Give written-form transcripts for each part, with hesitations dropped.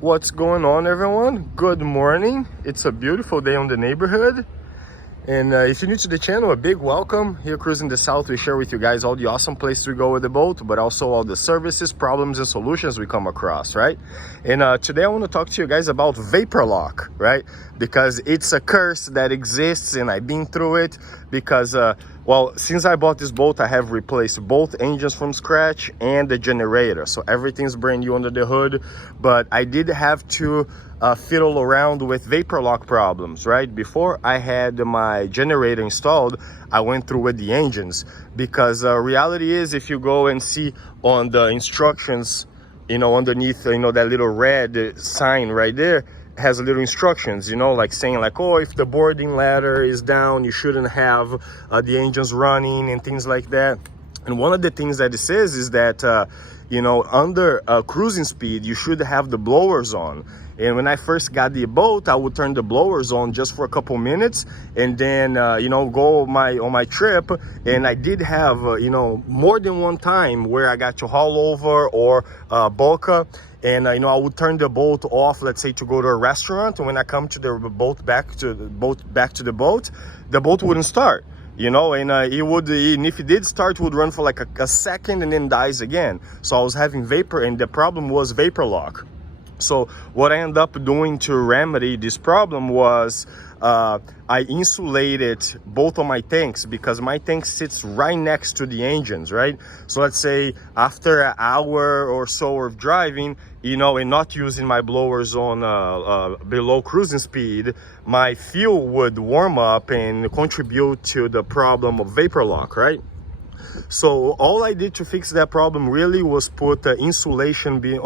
What's going on, everyone? Good morning. It's a beautiful day on the neighborhood, and if you're new to the channel, a big welcome. Here cruising the south, we share with you guys all the awesome places we go with the boat, but also all the services, problems, and solutions we come across, right? And today I want to talk to you guys about vapor lock, right? Because it's a curse that exists, and I've been through it. Because well, since I bought this boat, I have replaced both engines from scratch and the generator, so everything's brand new under the hood. But I did have to fiddle around with vapor lock problems, right? Before I had my generator installed, I went through with the engines, because reality is, if you go and see on the instructions, you know, underneath, you know, that little red sign right there has a little instructions, you know, like saying like, oh, if the boarding ladder is down, you shouldn't have the engines running and things like that. And one of the things that it says is that you know, under cruising speed, you should have the blowers on. And when I first got the boat, I would turn the blowers on just for a couple minutes, and then you know, go on my trip. And I did have you know, more than one time where I got to haul over or boca, and you know, I would turn the boat off, let's say to go to a restaurant, and when I come to the boat back to the boat, the boat wouldn't start. You know, and it would, and if it did start, it would run for like a second and then dies again. So I was having vapor, and the problem was vapor lock. So what I ended up doing to remedy this problem was I insulated both of my tanks, because my tank sits right next to the engines, right? So let's say after an hour or so of driving, you know, and not using my blowers on below cruising speed, my fuel would warm up and contribute to the problem of vapor lock, right? So all I did to fix that problem really was put the insulation, you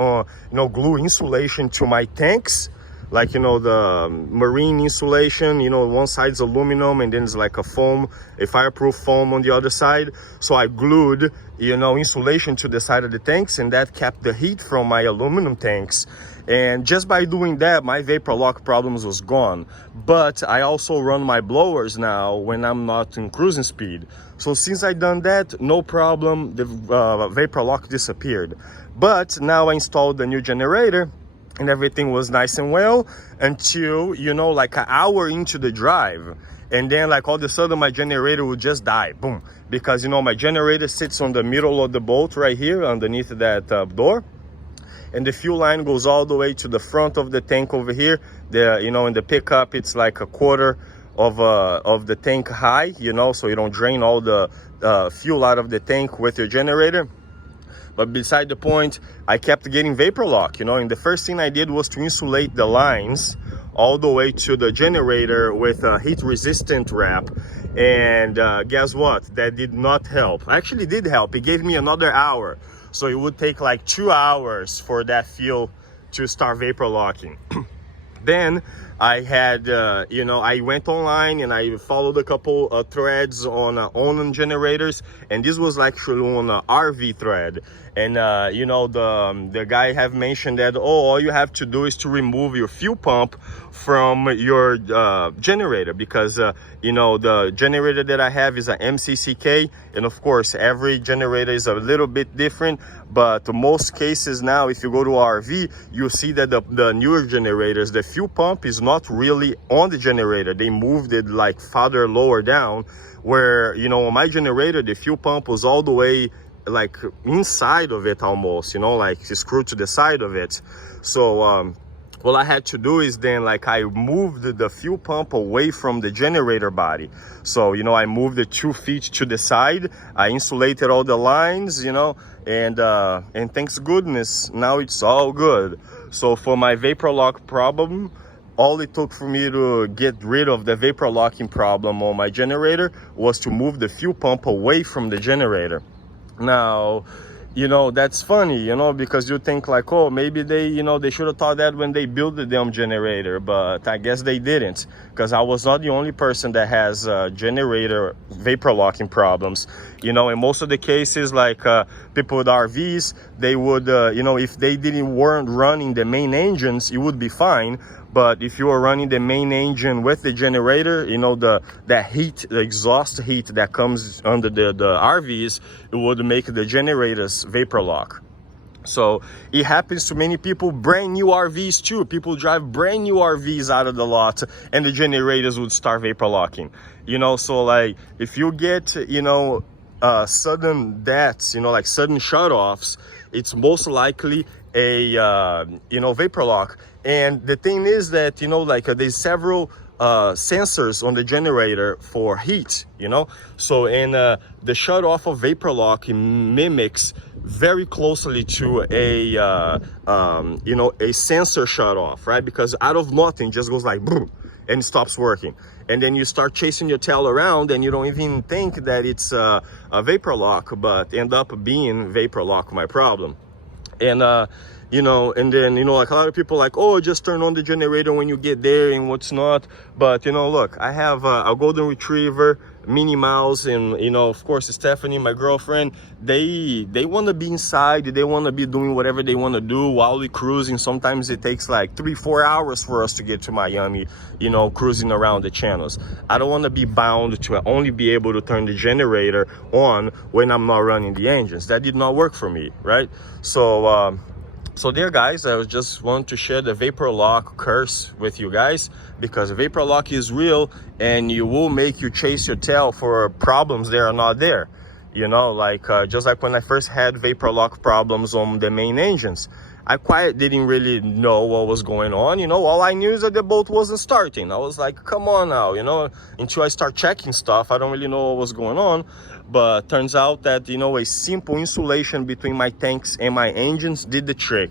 know, glue insulation to my tanks, like, you know, the marine insulation, you know, one side's aluminum and then it's like a foam, a fireproof foam on the other side. So I glued, you know, insulation to the side of the tanks, and that kept the heat from my aluminum tanks. And just by doing that, my vapor lock problems was gone. But I also run my blowers now when I'm not in cruising speed. So since I done that, no problem, the vapor lock disappeared. But now I installed the new generator, and everything was nice and well until, you know, like an hour into the drive. And then like all of a sudden my generator would just die, boom. Because, you know, my generator sits on the middle of the boat right here underneath that door. And the fuel line goes all the way to the front of the tank over here. You know, in the pickup, it's like a quarter of the tank high, you know, so you don't drain all the fuel out of the tank with your generator. But beside the point, I kept getting vapor lock, you know, and the first thing I did was to insulate the lines all the way to the generator with a heat resistant wrap. And guess what? That did not help. Actually did help. It gave me another hour. So it would take like 2 hours for that fuel to start vapor locking. Then I had, you know, I went online and I followed a couple threads on Onan generators, and this was actually on an RV thread. And you know, the guy have mentioned that, oh, all you have to do is to remove your fuel pump from your generator, because you know, the generator that I have is an MCCK, and of course every generator is a little bit different. But most cases now, if you go to RV, you see that the newer generators, the fuel pump is not really on the generator. They moved it like farther lower down, where, you know, on my generator the fuel pump was all the way like inside of it, almost, you know, like screwed to the side of it. So what I had to do is then, like, I moved the fuel pump away from the generator body. So, you know, I moved it 2 feet to the side. I insulated all the lines, you know, and thanks goodness, now it's all good. So for my vapor lock problem, all it took for me to get rid of the vapor locking problem on my generator was to move the fuel pump away from the generator. Now, you know, that's funny, you know, because you think like, oh, maybe they, you know, they should have thought that when they built the damn generator, but I guess they didn't, because I was not the only person that has generator vapor locking problems. You know, in most of the cases, like people with RVs, they would, you know, if they weren't running the main engines, it would be fine. But if you are running the main engine with the generator, you know, that heat, the exhaust heat that comes under the RVs, it would make the generators vapor lock. So it happens to many people, brand new RVs too. People drive brand new RVs out of the lot and the generators would start vapor locking, you know. So like if you get, you know, sudden deaths, you know, like sudden shut-offs, it's most likely a you know, vapor lock. And the thing is that, you know, like there's several sensors on the generator for heat, you know. So and the shut off of vapor lock mimics very closely to a you know, a sensor shut off, right? Because out of nothing just goes like boom and stops working, and then you start chasing your tail around and you don't even think that it's a vapor lock, but end up being vapor lock my problem. And you know, and then, you know, like a lot of people like, oh, just turn on the generator when you get there and what's not. But, you know, look, I have a golden retriever, Minnie Mouse, and, you know, of course, Stephanie, my girlfriend. They want to be inside. They want to be doing whatever they want to do while we're cruising. Sometimes it takes like 3-4 hours for us to get to Miami, you know, cruising around the channels. I don't want to be bound to only be able to turn the generator on when I'm not running the engines. That did not work for me, right? So so there, guys, I just want to share the vapor lock curse with you guys, because vapor lock is real and you will make you chase your tail for problems that are not there. You know, like just like when I first had vapor lock problems on the main engines, I quite didn't really know what was going on. You know, all I knew is that the boat wasn't starting. I was like, come on now, you know, until I start checking stuff, I don't really know what was going on. But turns out that, you know, a simple insulation between my tanks and my engines did the trick.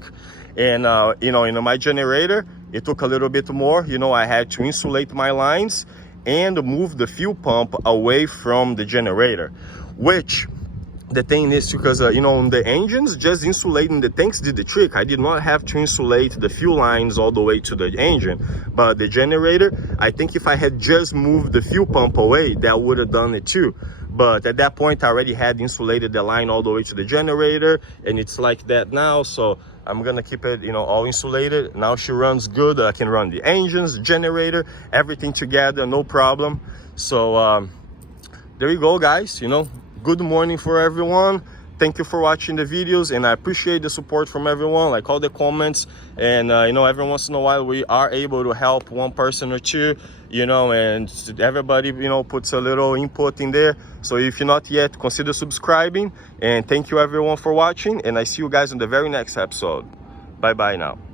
And, you know, in my generator, it took a little bit more. You know, I had to insulate my lines and move the fuel pump away from the generator, which the thing is, because you know, on the engines, just insulating the tanks did the trick. I did not have to insulate the fuel lines all the way to the engine, but the generator, I think if I had just moved the fuel pump away, that would have done it too. But at that point, I already had insulated the line all the way to the generator, and it's like that now. So I'm gonna keep it, you know, all insulated. Now she runs good. I can run the engines, generator, everything together, no problem. So there you go, guys. You know, good morning for everyone. Thank you for watching the videos, and I appreciate the support from everyone, like all the comments. And you know, every once in a while we are able to help one person or two, you know, and everybody, you know, puts a little input in there. So if you're not yet, consider subscribing. And thank you everyone for watching, and I see you guys in the very next episode. Bye bye now.